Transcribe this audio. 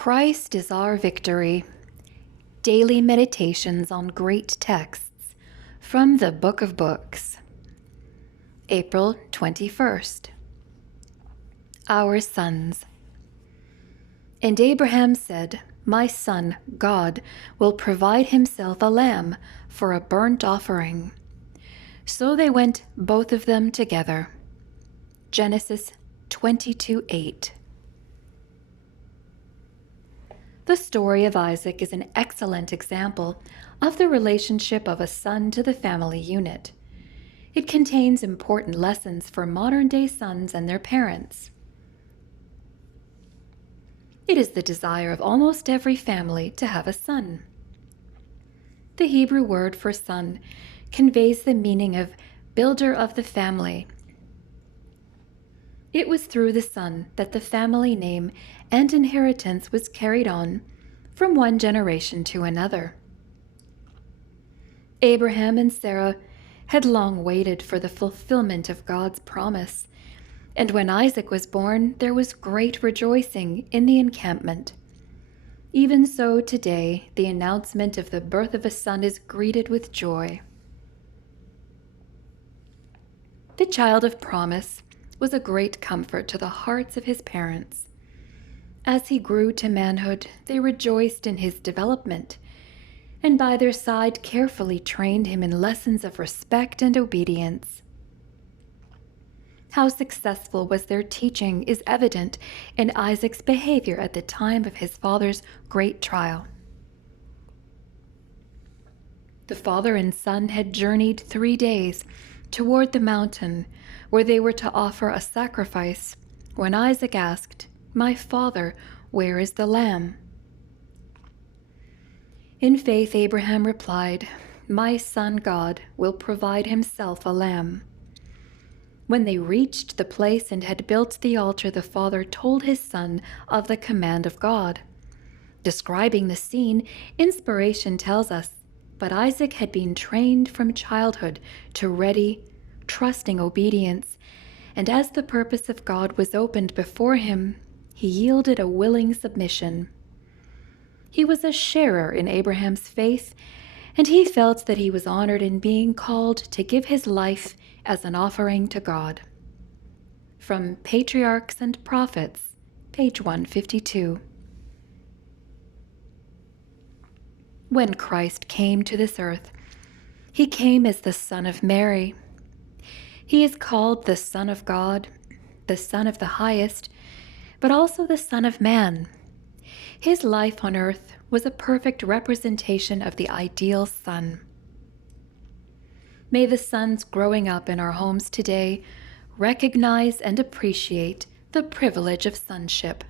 Christ is our victory. Daily meditations on great texts from the Book of Books. April 21st. Our sons. And Abraham said, "My son, God, will provide himself a lamb for a burnt offering." So they went, both of them together. Genesis 22:8. The story of Isaac is an excellent example of the relationship of a son to the family unit. It contains important lessons for modern-day sons and their parents. It is the desire of almost every family to have a son. The Hebrew word for son conveys the meaning of builder of the family. It was through the son that the family name and inheritance was carried on from one generation to another. Abraham and Sarah had long waited for the fulfillment of God's promise, and when Isaac was born, there was great rejoicing in the encampment. Even so, today, the announcement of the birth of a son is greeted with joy. The child of promise was a great comfort to the hearts of his parents. As he grew to manhood, they rejoiced in his development, and by their side carefully trained him in lessons of respect and obedience. How successful was their teaching is evident in Isaac's behavior at the time of his father's great trial. The father and son had journeyed 3 days toward the mountain where they were to offer a sacrifice, when Isaac asked, "My father, where is the lamb?" In faith, Abraham replied, "My son God will provide himself a lamb." When they reached the place and had built the altar, the father told his son of the command of God. Describing the scene, inspiration tells us, "But Isaac had been trained from childhood to ready, trusting obedience, and as the purpose of God was opened before him, he yielded a willing submission." He was a sharer in Abraham's faith, and he felt that he was honored in being called to give his life as an offering to God. From Patriarchs and Prophets, page 152. When Christ came to this earth, he came as the Son of Mary. He is called the Son of God, the Son of the Highest, but also the Son of Man. His life on earth was a perfect representation of the ideal son. May the sons growing up in our homes today recognize and appreciate the privilege of sonship.